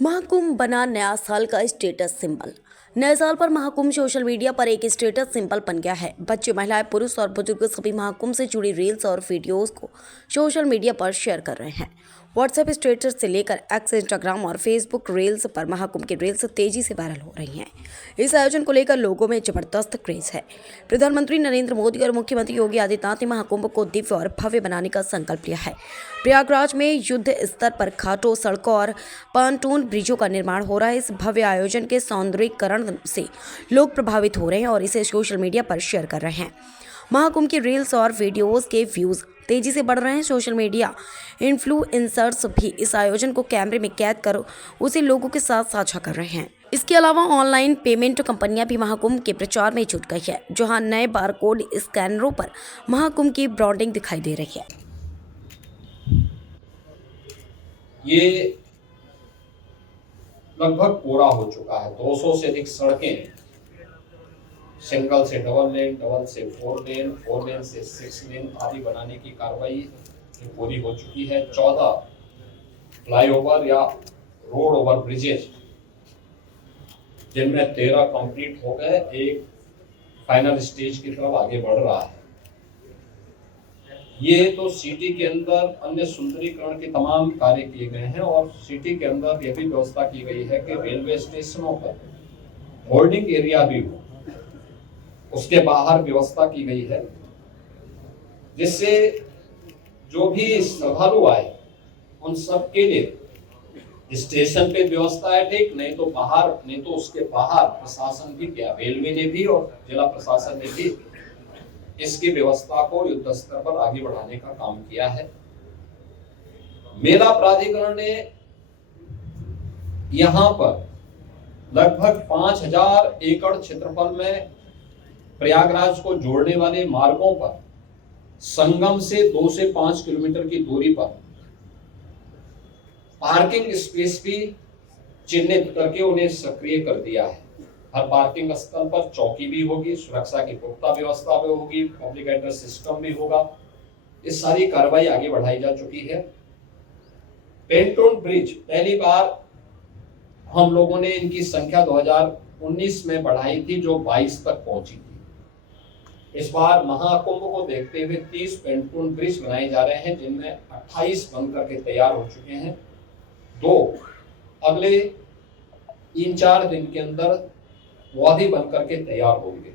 महाकुंभ बना नया साल का स्टेटस सिंबल। नए साल पर महाकुंभ सोशल मीडिया पर एक स्टेटस सिंबल बन गया है। बच्चे, महिलाएं, पुरुष और बुजुर्ग सभी महाकुंभ से जुड़ी रील्स और वीडियोस को सोशल मीडिया पर शेयर कर रहे हैं। व्हाट्सएप स्टेटस से लेकर एक्स, इंस्टाग्राम और फेसबुक रील्स पर महाकुंभ की रील्स तेजी से वायरल हो रही हैं। इस आयोजन को लेकर लोगों में जबरदस्त क्रेज है। प्रधानमंत्री नरेंद्र मोदी और मुख्यमंत्री योगी आदित्यनाथ ने महाकुंभ को दिव्य और भव्य बनाने का संकल्प लिया है। प्रयागराज में युद्ध स्तर पर घाटों, सड़कों और pontoon ब्रिजों का निर्माण हो रहा है। इस भव्य आयोजन के सौंदर्यीकरण से लोग प्रभावित हो रहे हैं और इसे सोशल मीडिया पर शेयर कर रहे हैं। महाकुंभ की रील्स और वीडियोस के व्यूज तेजी से बढ़ रहे हैं। सोशल मीडिया इन्फ्लुएंसर्स भी इस आयोजन को कैमरे में कैद कर उसे लोगों के साथ साझा कर रहे हैं। इसके अलावा ऑनलाइन पेमेंट कंपनियां भी महाकुंभ के प्रचार में जुट गई है, जहां नए बारकोड स्कैनरों पर महाकुंभ की ब्रांडिंग दिखाई दे रही है। ये लगभग पूरा हो चुका है। 200 से अधिक सड़कें सिंगल से डबल लेन, डबल से 4 लेन, 4 लेन से 6 लेन आदि बनाने की कार्रवाई पूरी हो चुकी है। 14 फ्लाईओवर या रोड ओवर ब्रिजेस, जिनमें 13 कंप्लीट हो गए, एक फाइनल स्टेज की तरफ आगे बढ़ रहा है। ये तो सिटी के अंदर अन्य सुंदरीकरण के तमाम कार्य किए गए हैं और सिटी के अंदर यह भी व्यवस्था की गई है कि रेलवे स्टेशनों पर होल्डिंग एरिया भी हो, उसके बाहर व्यवस्था की गई है, जिससे जो भी श्रद्धालु आए उन सब के लिए स्टेशन पे व्यवस्था है, ठीक, नहीं तो बाहर, नहीं तो उसके बाहर प्रशासन भी, क्या रेलवे ने भी और जिला प्रशासन ने भी इसकी व्यवस्था को युद्ध स्तर पर आगे बढ़ाने का काम किया है। मेला प्राधिकरण ने यहां पर लगभग 5000 एकड़ क्षेत्रफल में प्रयागराज को जोड़ने वाले मार्गों पर संगम से 2 से 5 किलोमीटर की दूरी पर पार्किंग स्पेस भी चिन्हित करके उन्हें सक्रिय कर दिया है। हर पार्किंग स्थल पर चौकी भी होगी, सुरक्षा की पुख्ता व्यवस्था भी होगी, पब्लिक एड्रेस सिस्टम भी होगा। इस सारी कार्रवाई आगे बढ़ाई जा चुकी है। पेंटून ब्रिज पहली बार हम लोगों ने इनकी संख्या 2019 में बढ़ाई थी, जो 22 तक पहुंची थी। इस बार महाकुंभ को देखते हुए 30 पेंटून ब्रिज बनाए जा रहे हैं, जिनमें 28 बन करके तैयार हो चुके हैं। 2 अगले 3-4 दिन के अंदर वो भी बन करके तैयार होंगे।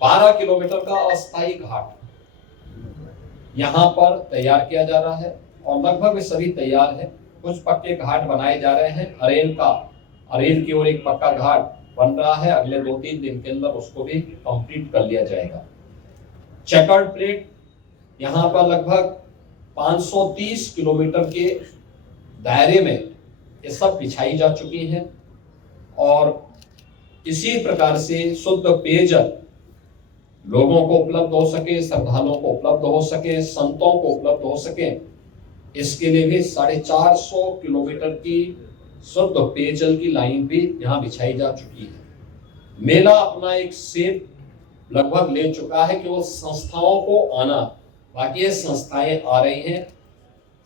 12 किलोमीटर का अस्थायी घाट यहां पर तैयार किया जा रहा है और लगभग वे सभी तैयार है। कुछ पक्के घाट बनाए जा रहे हैं। अरेल की ओर एक पक्का घाट बन रहा है, अगले 2-3 दिन के अंदर उसको भी कंप्लीट कर लिया जाएगा। चेकर्ड प्लेट यहां पर लगभग 530 किलोमीटर के दायरे में ये सब बिछाई जा चुकी है और इसी प्रकार से शुद्ध पेयजल लोगों को उपलब्ध हो सके, श्रद्धालुओं को उपलब्ध हो सके, संतों को उपलब्ध हो सके, इसके लिए भी 450 किलोमीटर की शुद्ध पेयजल की लाइन भी यहाँ बिछाई जा चुकी है। मेला अपना एक सेप लगभग ले चुका है कि वो संस्थाओं को आना, बाकी ये संस्थाएं आ रही हैं।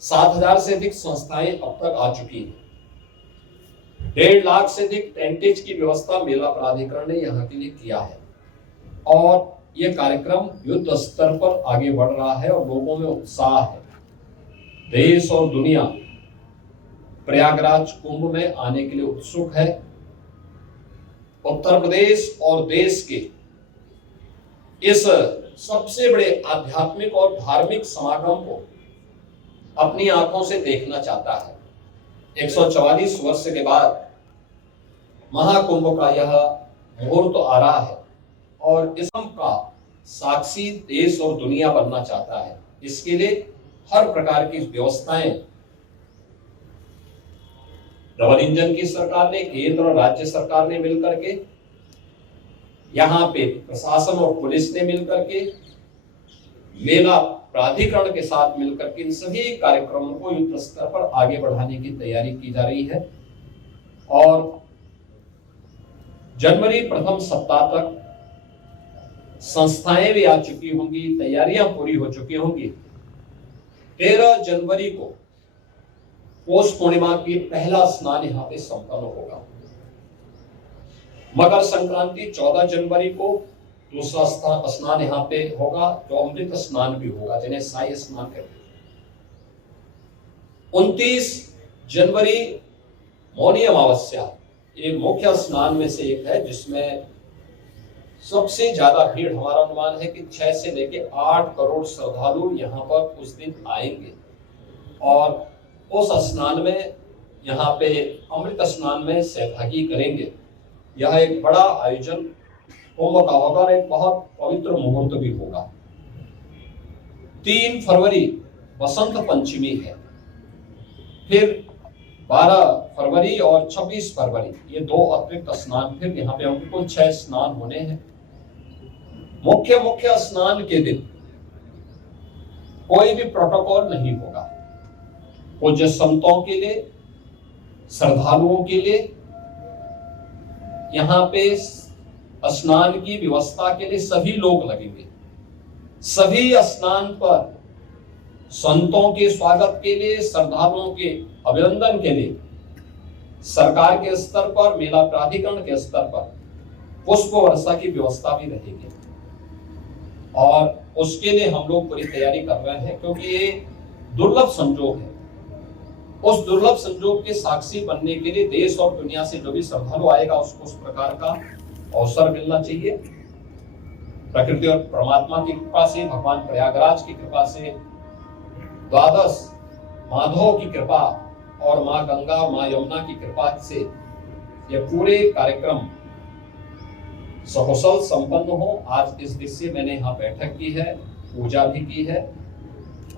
7000 से अधिक संस्थाएं अब तक आ चुकी हैं। 1.5 लाख से अधिक टेंटेज की व्यवस्था मेला प्राधिकरण ने यहाँ के लिए किया है और ये कार्यक्रम युद्ध स्तर पर आगे बढ़ रहा है और लोगों में उत्साह है। देश और दुनिया प्रयागराज कुंभ में आने के लिए उत्सुक है। उत्तर प्रदेश और देश के इस सबसे बड़े आध्यात्मिक और धार्मिक समागम को अपनी आंखों से देखना चाहता है। 144 वर्ष के बाद महाकुंभ का यह मुहूर्त आ रहा है और इसम का साक्षी देश और दुनिया बनना चाहता है। इसके लिए हर प्रकार की व्यवस्थाएं डबल इंजन की सरकार ने, केंद्र और राज्य सरकार ने मिलकर के, यहाँ पे प्रशासन और पुलिस ने मिलकर के, मेला प्राधिकरण के साथ मिलकर के इन सभी कार्यक्रमों को युद्ध स्तर पर आगे बढ़ाने की तैयारी की जा रही है और जनवरी प्रथम सप्ताह तक संस्थाएं भी आ चुकी होंगी, तैयारियां पूरी हो चुकी होंगी। 13 जनवरी को पौष पूर्णिमा की पहला स्नान यहाँ पे संपन्न होगा। मकर संक्रांति 14 जनवरी को दूसरा स्नान यहाँ पे होगा, जो अमृत स्नान भी होगा, जिन्हें साई स्नान कहते हैं। 29 जनवरी मौनी अमावस्या, ये मुख्य स्नान में से एक है, जिसमें सबसे ज्यादा भीड़, हमारा अनुमान है कि 6 से लेकर 8 करोड़ श्रद्धालु यहाँ पर उस दिन आएंगे और उस स्नान में, यहाँ पे अमृत स्नान में सहभागी करेंगे। यह एक बड़ा आयोजन कुंभ का होगा और एक बहुत पवित्र मुहूर्त भी होगा। 3 फरवरी बसंत पंचमी है, फिर 12 फरवरी और 26 फरवरी, ये 2 अतिरिक्त स्नान फिर यहाँ पे होंगे। कुल 6 स्नान होने हैं। मुख्य स्नान के दिन कोई भी प्रोटोकॉल नहीं होगा। पूज्य संतों के लिए, श्रद्धालुओं के लिए यहाँ पे स्नान की व्यवस्था के लिए सभी लोग लगेंगे। सभी स्नान पर संतों के स्वागत के लिए, श्रद्धालुओं के अभिनंदन के लिए सरकार के स्तर पर, मेला प्राधिकरण के स्तर पर पुष्प वर्षा की व्यवस्था भी रहेगी और उसके लिए हम लोग पूरी तैयारी कर रहे हैं, क्योंकि ये दुर्लभ संजोग है। उस दुर्लभ संजोग के साक्षी बनने के लिए देश और दुनिया से जो भी श्रद्धालु आएगा उसको उस प्रकार का अवसर मिलना चाहिए। प्रकृति और परमात्मा की कृपा से, भगवान प्रयागराज की कृपा से, द्वादश माधव की कृपा और माँ गंगा, माँ यमुना की कृपा से ये पूरे कार्यक्रम सकुशल संपन्न हो। आज इस दिवस मैंने यहाँ बैठक की है, पूजा भी की है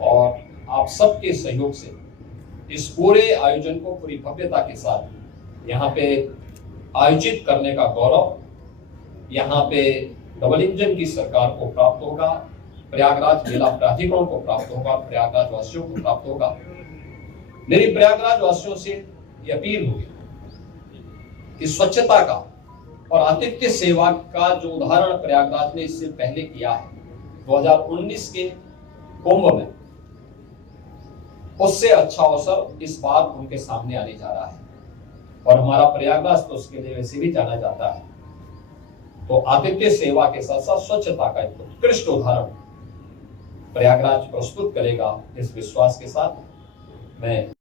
और आप सबके सहयोग से इस पूरे आयोजन को पूरी भव्यता के साथ यहाँ पे आयोजित करने का गौरव यहाँ पे डबल इंजन की सरकार को प्राप्त होगा, प्रयागराज मेला प्राधिकरण को प्राप्त होगा, प्रयागराज वासियों को प्राप्त होगा। मेरी प्रयागराज वासियों से ये अपील होगी कि स्वच्छता का और आतिथ्य सेवा का जो उदाहरण प्रयागराज ने इससे पहले किया है 2019 के कुंभ में, उससे अच्छा अवसर इस बार उनके सामने आने जा रहा है और हमारा प्रयागराज तो उसके लिए वैसे भी जाना जाता है। तो आतिथ्य सेवा के साथ साथ स्वच्छता का एक उत्कृष्ट उदाहरण प्रयागराज प्रस्तुत करेगा, इस विश्वास के साथ मैं